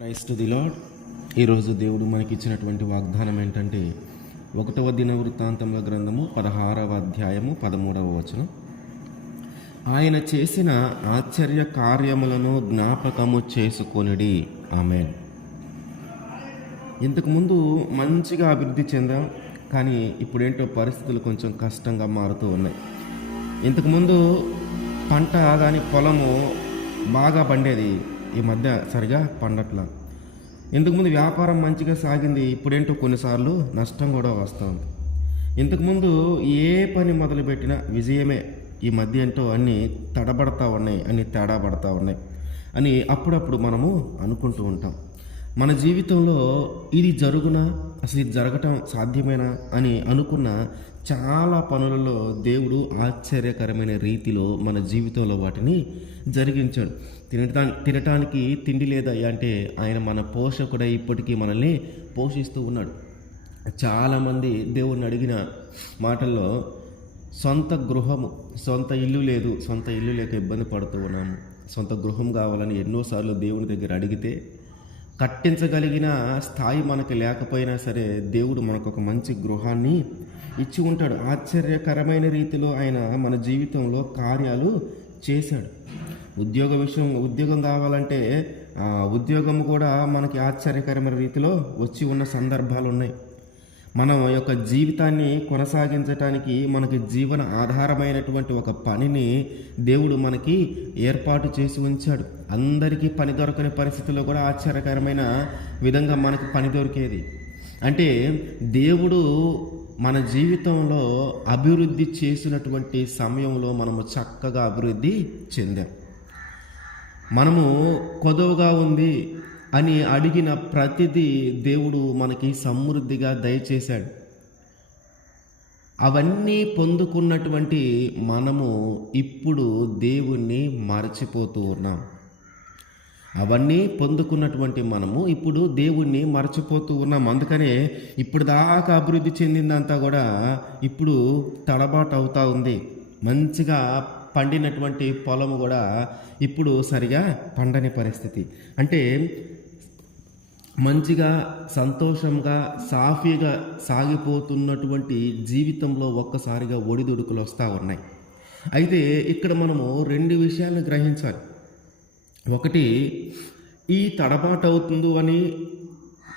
Christ to the lord. ఈరోజు దేవుడు మనకి ఇచ్చినటువంటి వాగ్దానం ఏంటంటే 1వ దినవృత్తాంతముల గ్రంథము 16వ అధ్యాయము 13వ వచనం. ఆయన చేసిన ఆశ్చర్య కార్యములను జ్ఞాపకము చేసుకొనిడి. ఆమేన్. ఇంతకుముందు మంచిగా అభివృద్ధి చెందాం, కానీ ఇప్పుడేంటో పరిస్థితులు కొంచెం కష్టంగా మారుతూ ఉన్నాయి. ఇంతకుముందు పంట కానీ పొలము బాగా పండేది, ఈ మధ్య సరిగా పండట్లా. ఇంతకుముందు వ్యాపారం మంచిగా సాగింది, ఇప్పుడేంటో కొన్నిసార్లు నష్టం కూడా వస్తుంది. ఇంతకుముందు ఏ పని మొదలుపెట్టినా విజయమే, ఈ మధ్య ఏంటో అన్నీ తేడా పడతా ఉన్నాయి అని అప్పుడప్పుడు మనము అనుకుంటూ ఉంటాం. మన జీవితంలో ఇది జరుగునా, అసలు ఇది జరగటం సాధ్యమేనా అని అనుకున్న చాలా పనులలో దేవుడు ఆశ్చర్యకరమైన రీతిలో మన జీవితంలో వాటిని జరిగించాడు. తినటానికి తిండి లేదయ్యా అంటే ఆయన మన పోషకుడై ఇప్పటికీ మనల్ని పోషిస్తూ ఉన్నాడు. చాలామంది దేవుణ్ణి అడిగిన మాటల్లో సొంత ఇల్లు లేదు, సొంత ఇల్లు లేక ఇబ్బంది పడుతూ ఉన్నాము, సొంత గృహం కావాలని ఎన్నోసార్లు దేవుని దగ్గర అడిగితే కట్టించగలిగిన స్థాయి మనకి లేకపోయినా సరే దేవుడు మనకు ఒక మంచి గృహాన్ని ఇచ్చి ఉంటాడు. ఆశ్చర్యకరమైన రీతిలో ఆయన మన జీవితంలో కార్యాలు చేశాడు. ఉద్యోగం కావాలంటే ఉద్యోగం కూడా మనకి ఆశ్చర్యకరమైన రీతిలో వచ్చి ఉన్న సందర్భాలు ఉన్నాయి. మన యొక్క జీవితాన్ని కొనసాగించటానికి మనకి జీవన ఆధారమైనటువంటి ఒక పనిని దేవుడు మనకి ఏర్పాటు చేసి ఉంచాడు. అందరికీ పని దొరకని పరిస్థితుల్లో కూడా ఆశ్చర్యకరమైన విధంగా మనకి పని దొరికేది. అంటే దేవుడు మన జీవితంలో అభివృద్ధి చేసినటువంటి సమయంలో మనము చక్కగా అభివృద్ధి చెందాం. మనము కొదవగా ఉంది అని అడిగిన ప్రతిదీ దేవుడు మనకి సమృద్ధిగా దయచేశాడు. అవన్నీ పొందుకున్నటువంటి మనము ఇప్పుడు దేవుణ్ణి మరచిపోతూ ఉన్నాం. అందుకనే ఇప్పుడు దాకా అభివృద్ధి చెందిందంతా కూడా ఇప్పుడు తడబాటు అవుతూ ఉంది. మంచిగా పండినటువంటి పొలము కూడా ఇప్పుడు సరిగా పండని పరిస్థితి. అంటే మంచిగా సంతోషంగా సాఫీగా సాగిపోతున్నటువంటి జీవితంలో ఒక్కసారిగా ఒడిదుడుకులు వస్తూ ఉన్నాయి. అయితే ఇక్కడ మనము 2 విషయాలను గ్రహించాలి. ఒకటి, ఈ తడబాటు అవుతుందో అని,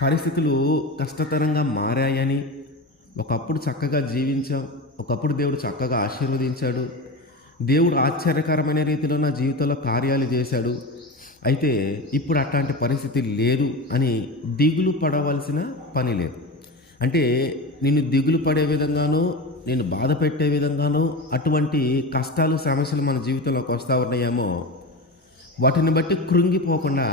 పరిస్థితులు కష్టతరంగా మారాయని, ఒకప్పుడు చక్కగా జీవించాం, ఒకప్పుడు దేవుడు చక్కగా ఆశీర్వదించాడు, దేవుడు ఆశ్చర్యకరమైన రీతిలో నా జీవితంలో కార్యాలు చేశాడు, అయితే ఇప్పుడు అట్లాంటి పరిస్థితి లేదు అని దిగులు పడవలసిన పని లేదు. అంటే నిన్ను దిగులు పడే విధంగానో, నేను బాధ పెట్టే విధంగానో అటువంటి కష్టాలు సమస్యలు మన జీవితంలోకి వస్తూ ఉన్నాయేమో, వాటిని బట్టి కృంగిపోకుండా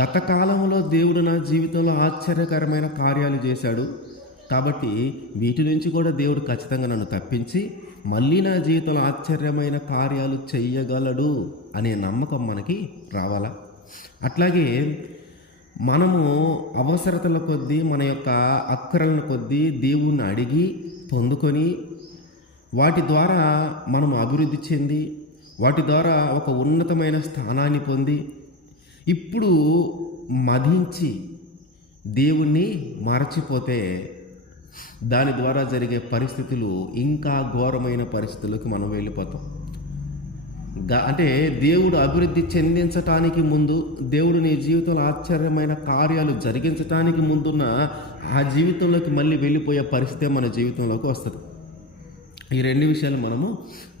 గత కాలంలో దేవుడు నా జీవితంలో ఆశ్చర్యకరమైన కార్యాలు చేశాడు కాబట్టి వీటి నుంచి కూడా దేవుడు ఖచ్చితంగా నన్ను తప్పించి మళ్ళీ నా జీవితంలో ఆశ్చర్యమైన కార్యాలు చెయ్యగలడు అనే నమ్మకం మనకి రావాలా. అట్లాగే మనము అవసరతల కొద్దీ, మన యొక్క అక్కరల కొద్దీ దేవుణ్ణి అడిగి పొందుకొని వాటి ద్వారా మనము అభివృద్ధి చెంది వాటి ద్వారా ఒక ఉన్నతమైన స్థానాన్ని పొంది ఇప్పుడు మదించి దేవుణ్ణి మరచిపోతే దాని ద్వారా జరిగే పరిస్థితులు ఇంకా ఘోరమైన పరిస్థితులకు మనం వెళ్ళిపోతాం. అంటే దేవుడు అభివృద్ధి చెందించటానికి ముందు, దేవుడు నీ జీవితంలో ఆశ్చర్యమైన కార్యాలు జరిగించటానికి ముందున్న ఆ జీవితంలోకి మళ్ళీ వెళ్ళిపోయే పరిస్థితే మన జీవితంలోకి వస్తుంది. ఈ 2 విషయాలు మనము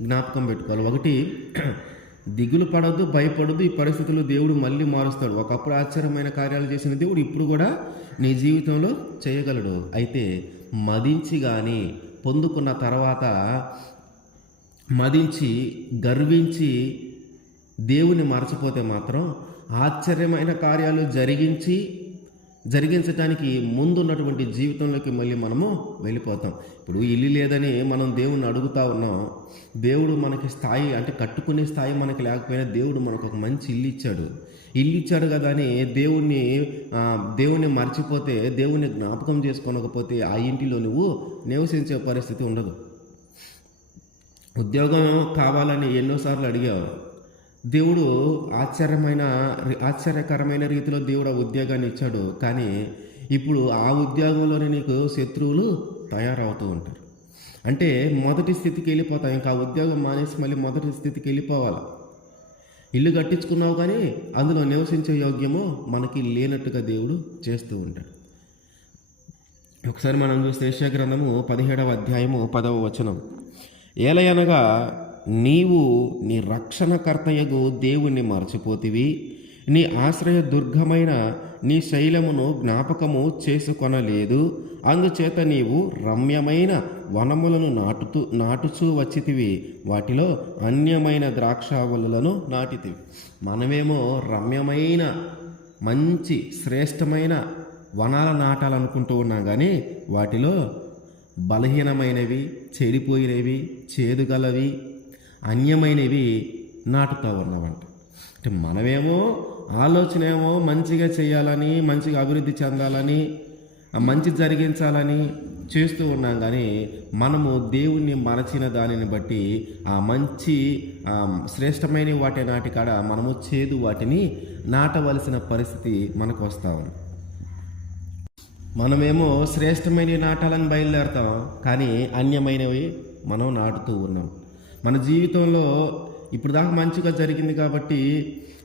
జ్ఞాపకం పెట్టుకోవాలి. ఒకటి, దిగులు పడద్దు, భయపడద్దు, ఈ పరిస్థితుల్లో దేవుడు మళ్ళీ మారుస్తాడు. ఒకప్పుడు ఆశ్చర్యమైన కార్యాలు చేసిన దేవుడు ఇప్పుడు కూడా నీ జీవితంలో చేయగలడు. అయితే మదించి కానీ పొందుకున్న తర్వాత మదించి గర్వించి దేవుని మరచిపోతే మాత్రం ఆశ్చర్యమైన కార్యాలు జరిగించడానికి ముందున్నటువంటి జీవితంలోకి మళ్ళీ మనము వెళ్ళిపోతాం. ఇప్పుడు ఇల్లు లేదని మనం దేవుణ్ణి అడుగుతూ ఉన్నాం. దేవుడు మనకి స్థాయి, అంటే కట్టుకునే స్థాయి మనకి లేకపోయినా దేవుడు మనకు ఒక మంచి ఇల్లు ఇచ్చాడు కదా అని దేవుణ్ణి మర్చిపోతే, దేవుణ్ణి జ్ఞాపకం చేసుకోనకపోతే ఆ ఇంటిలో నువ్వు నివసించే పరిస్థితి ఉండదు. ఉద్యోగం కావాలని ఎన్నోసార్లు అడిగావు, దేవుడు ఆశ్చర్యకరమైన రీతిలో దేవుడు ఆ ఉద్యోగాన్ని ఇచ్చాడు. కానీ ఇప్పుడు ఆ ఉద్యోగంలోనే నీకు శత్రువులు తయారవుతూ ఉంటారు. అంటే మొదటి స్థితికి వెళ్ళిపోతాం. ఇంకా ఆ ఉద్యోగం మానేసి మళ్ళీ మొదటి స్థితికి వెళ్ళిపోవాలి. ఇల్లు కట్టించుకున్నావు కానీ అందులో నివసించే యోగ్యము మనకి లేనట్టుగా దేవుడు చేస్తూ ఉంటాడు. ఒకసారి మనం చూస్తే యెషయా గ్రంథము 17వ అధ్యాయము 10వ వచనం. ఏలయనగా నీవు నీ రక్షణకర్తయగు దేవుణ్ణి మరచిపోతివి, నీ ఆశ్రయ దుర్గమైన నీ శైలమును జ్ఞాపకము చేసుకొనలేదు. అందుచేత నీవు రమ్యమైన వనములను నాటుచూ వచ్చితివి, వాటిలో అన్యమైన ద్రాక్షావళులను నాటితివి. మనమేమో రమ్యమైన మంచి శ్రేష్టమైన వనాలు నాటాలనుకుంటూ ఉన్నాం, కానీ వాటిలో బలహీనమైనవి, చెడిపోయినవి, చేదుగలవి, అన్యమైనవి నాటుతూ ఉన్నామంట. అంటే మనమేమో ఆలోచన ఏమో మంచిగా చేయాలని, మంచిగా అభివృద్ధి చెందాలని, మంచి జరిగించాలని చేస్తూ ఉన్నాం, కానీ మనము దేవుణ్ణి మరచిన దానిని బట్టి ఆ మంచి శ్రేష్టమైన వాటి నాటి కాడ మనము చేదు వాటిని నాటవలసిన పరిస్థితి మనకు వస్తూ ఉంది. మనమేమో శ్రేష్టమైనవి నాటాలని బయలుదేరుతాం, కానీ అన్యమైనవి మనం నాటుతూ ఉన్నాం. మన జీవితంలో ఇప్పుడు దాకా మంచిగా జరిగింది కాబట్టి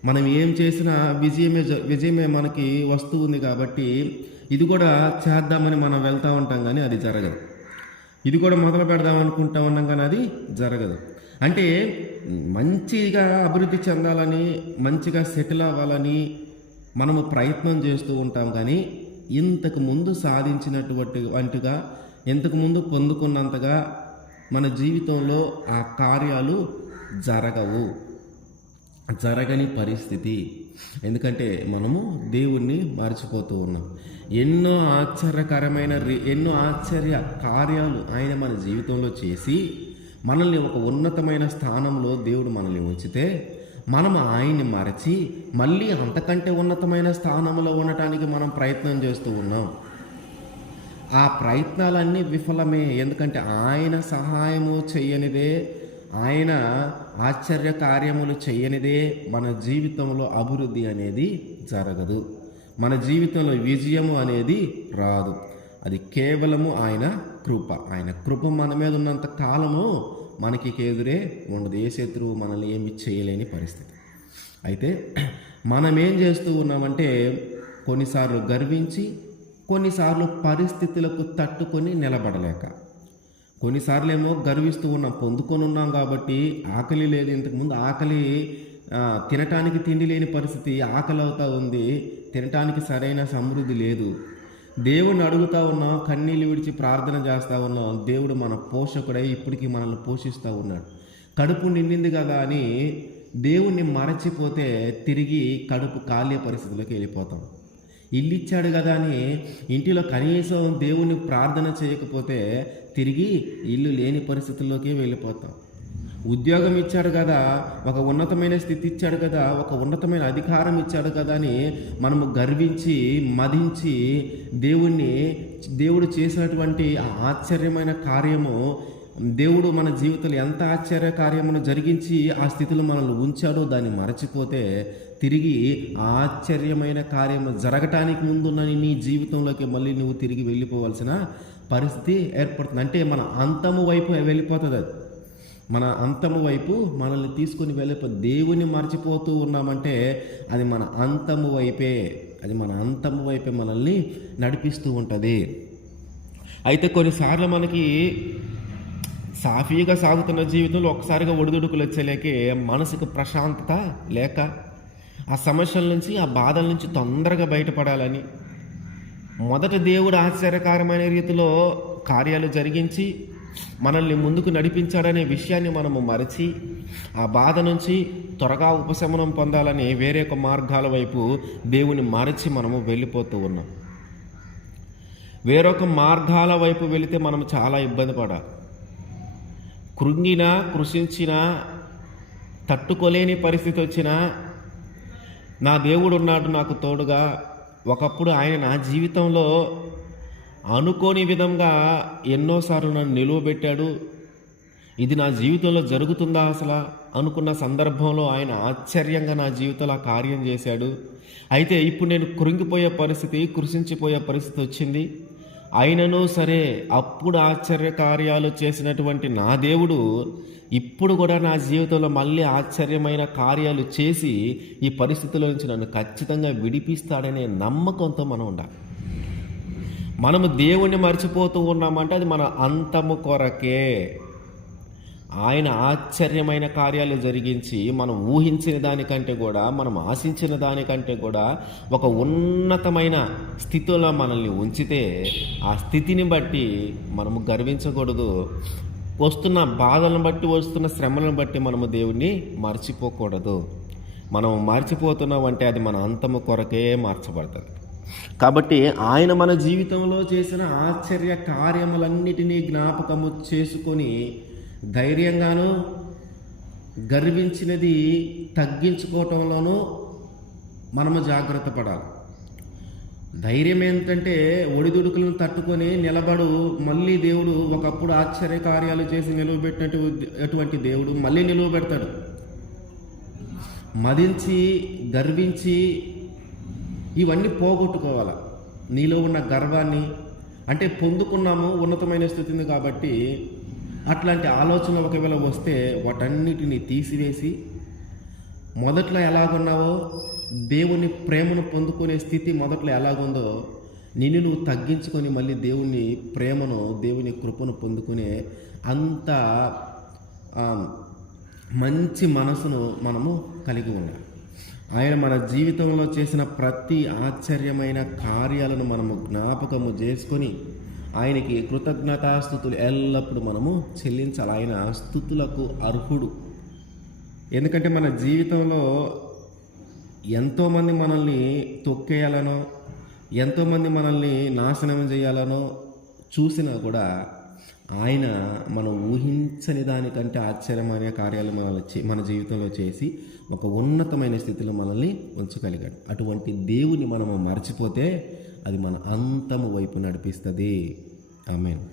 మనం ఏం చేసినా విజయమే మనకి వస్తూ ఉంది కాబట్టి ఇది కూడా చేద్దామని మనం వెళ్తూ ఉంటాం, కానీ అది జరగదు. ఇది కూడా మొదలు పెడదాం అనుకుంటా ఉన్నాం, కానీ అది జరగదు. అంటే మంచిగా అభివృద్ధి చెందాలని, మంచిగా సెటిల్ అవ్వాలని మనము ప్రయత్నం చేస్తూ ఉంటాం, కానీ ఇంతకు ముందు సాధించినటువంటిగా, ఇంతకుముందు పొందుకున్నంతగా మన జీవితంలో ఆ కార్యాలు జరగని పరిస్థితి. ఎందుకంటే మనము దేవుణ్ణి మర్చిపోతూ ఉన్నాం. ఎన్నో ఆశ్చర్య కార్యాలు ఆయన మన జీవితంలో చేసి మనల్ని ఒక ఉన్నతమైన స్థానంలో దేవుడు మనల్ని ఉంచితే మనం ఆయన్ని మరచి మళ్ళీ అంతకంటే ఉన్నతమైన స్థానంలో ఉండటానికి మనం ప్రయత్నం చేస్తూ ఉన్నాం. ఆ ప్రయత్నాలన్నీ విఫలమే. ఎందుకంటే ఆయన సహాయము చేయనిదే, ఆయన ఆశ్చర్య కార్యములు చేయనిదే మన జీవితంలో అభివృద్ధి అనేది జరగదు. మన జీవితంలో విజయము అనేది రాదు. అది కేవలము ఆయన కృప మన మీద ఉన్నంత కాలము మనకి ఎదురే ఉండదు. ఏ శత్రువు మనల్ని ఏమి చేయలేని పరిస్థితి. అయితే మనం ఏం చేస్తూ ఉన్నామంటే కొన్నిసార్లు గర్వించి, కొన్నిసార్లు పరిస్థితులకు తట్టుకొని నిలబడలేక, కొన్నిసార్లు ఏమో గర్విస్తూ ఉన్నాం, పొందుకొని ఉన్నాం కాబట్టి ఆకలి లేదు. ఇంతకుముందు ఆకలి తినటానికి తిండి లేని పరిస్థితి, ఆకలి అవుతూ ఉంది, తినటానికి సరైన సమృద్ధి లేదు. దేవుడిని అడుగుతూ ఉన్నాం, కన్నీళ్ళు విడిచి ప్రార్థన చేస్తూ ఉన్నాం. దేవుడు మన పోషకుడై ఇప్పటికీ మనల్ని పోషిస్తూ ఉన్నాడు. కడుపు నిండింది కదా అని దేవుణ్ణి మరచిపోతే తిరిగి కడుపు కాలే పరిస్థితిలోకి వెళ్ళిపోతాం. ఇల్లు ఇచ్చాడు కదా అని ఇంటిలో కనీసం దేవుణ్ణి ప్రార్థన చేయకపోతే తిరిగి ఇల్లు లేని పరిస్థితుల్లోకి వెళ్ళిపోతాం. ఉద్యోగం ఇచ్చాడు కదా, ఒక ఉన్నతమైన స్థితి ఇచ్చాడు కదా, ఒక ఉన్నతమైన అధికారం ఇచ్చాడు కదా అని మనము గర్వించి మదించి దేవుడు చేసినటువంటి ఆ ఆశ్చర్యమైన కార్యము, దేవుడు మన జీవితంలో ఎంత ఆశ్చర్య కార్యమును జరిగించి ఆ స్థితిలో మనల్ని ఉంచాడో దాన్ని మరచిపోతే తిరిగి ఆ ఆశ్చర్యమైన కార్యము జరగటానికి ముందున్న నీ జీవితంలోకి మళ్ళీ నువ్వు తిరిగి వెళ్ళిపోవాల్సిన పరిస్థితి ఏర్పడుతుంది. అంటే మన అంతము వైపు వెళ్ళిపోతుంది. అది మన అంతము వైపు మనల్ని తీసుకుని దేవుని మర్చిపోతూ ఉన్నామంటే అది మన అంతము వైపే మనల్ని నడిపిస్తూ ఉంటుంది. అయితే కొన్నిసార్లు మనకి సాఫీగా సాగుతున్న జీవితంలో ఒకసారిగా ఒడిదుడుకులు వచ్చేలేకే మనసుకు ప్రశాంతత లేక ఆ సమస్యల నుంచి, ఆ బాధల నుంచి తొందరగా బయటపడాలని మొదట దేవుడు ఆశ్చర్యకరమైన రీతిలో కార్యాలు జరిగించి మనల్ని ముందుకు నడిపించాడనే విషయాన్ని మనము మరచి ఆ బాధ నుంచి త్వరగా ఉపశమనం పొందాలని వేరే ఒక మార్గాల వైపు దేవుని మరచి మనము వెళ్ళిపోతూ ఉన్నాం. వేరొక మార్గాల వైపు వెళితే మనం చాలా ఇబ్బంది పడాలి. కృంగినా, కృషించినా, తట్టుకోలేని పరిస్థితి వచ్చినా నా దేవుడు ఉన్నాడు నాకు తోడుగా. ఒకప్పుడు ఆయన నా జీవితంలో అనుకోని విధంగా ఎన్నోసార్లు నన్ను నిలువబెట్టాడు. ఇది నా జీవితంలో జరుగుతుందా అసలు అనుకున్న సందర్భంలో ఆయన ఆశ్చర్యంగా నా జీవితంలో ఆ కార్యం చేశాడు. అయితే ఇప్పుడు నేను కృంగిపోయే పరిస్థితి, కృషించిపోయే పరిస్థితి వచ్చింది. అయినను సరే అప్పుడు ఆశ్చర్య కార్యాలు చేసినటువంటి నా దేవుడు ఇప్పుడు కూడా నా జీవితంలో మళ్ళీ ఆశ్చర్యమైన కార్యాలు చేసి ఈ పరిస్థితిలో నుంచి నన్ను ఖచ్చితంగా విడిపిస్తాడనే నమ్మకంతో మనం ఉండాలి. మనము దేవుణ్ణి మర్చిపోతూ ఉన్నామంటే అది మన అంతము కొరకే. ఆయన ఆశ్చర్యమైన కార్యాలు జరిగించి మనం ఊహించిన దానికంటే కూడా, మనం ఆశించిన దానికంటే కూడా ఒక ఉన్నతమైన స్థితిలో మనల్ని ఉంచితే ఆ స్థితిని బట్టి మనము గర్వించకూడదు. వస్తున్న బాధలను బట్టి, వస్తున్న శ్రమలను బట్టి మనము దేవుణ్ణి మర్చిపోకూడదు. మనం మర్చిపోతున్నామంటే అది మన అంతము కొరకే మార్చబడుతుంది. కాబట్టి ఆయన మన జీవితంలో చేసిన ఆశ్చర్య కార్యములన్నిటినీ జ్ఞాపకము చేసుకొని ధైర్యంగాను, గర్వించినది తగ్గించుకోవటంలోనూ మనము జాగ్రత్త పడాలి. ధైర్యం ఏంటంటే ఒడిదుడుకులను తట్టుకొని నిలబడు. మళ్ళీ దేవుడు ఒకప్పుడు ఆశ్చర్య కార్యాలు చేసి నిలువబెట్టినటువంటి దేవుడు మళ్ళీ నిలువబెడతాడు. మదించి, గర్వించి ఇవన్నీ పోగొట్టుకోవాలి. నీలో ఉన్న గర్వాన్ని, అంటే పొందుకున్నాము ఉన్నతమైన స్థితిని కాబట్టి అట్లాంటి ఆలోచన ఒకవేళ వస్తే వాటన్నిటిని తీసివేసి మొదట్లో ఎలాగున్నావో, దేవుని ప్రేమను పొందుకునే స్థితి మొదట్లో ఎలాగుందో నిన్ను నువ్వు తగ్గించుకొని మళ్ళీ దేవుని ప్రేమను, దేవుని కృపను పొందుకునే అంత మంచి మనసును మనము కలిగి ఉండాలి. ఆయన మన జీవితంలో చేసిన ప్రతి ఆశ్చర్యమైన కార్యాలను మనము జ్ఞాపకము చేసుకొని ఆయనకి కృతజ్ఞతాస్తుతులు ఎల్లప్పుడూ మనము చెల్లించాలి. ఆయన స్తుతులకు అర్హుడు. ఎందుకంటే మన జీవితంలో ఎంతోమంది మనల్ని తొక్కేయాలనో, ఎంతోమంది మనల్ని నాశనం చేయాలనో చూసినా కూడా ఆయన మనం ఊహించని దానికంటే ఆశ్చర్యమైన కార్యాలు మన జీవితంలో చేసి ఒక ఉన్నతమైన స్థితిలో మనల్ని ఉంచగలిగాడు. అటువంటి దేవుని మనము మర్చిపోతే అది మన అంతము వైపు నడిపిస్తుంది. ఆమేన్.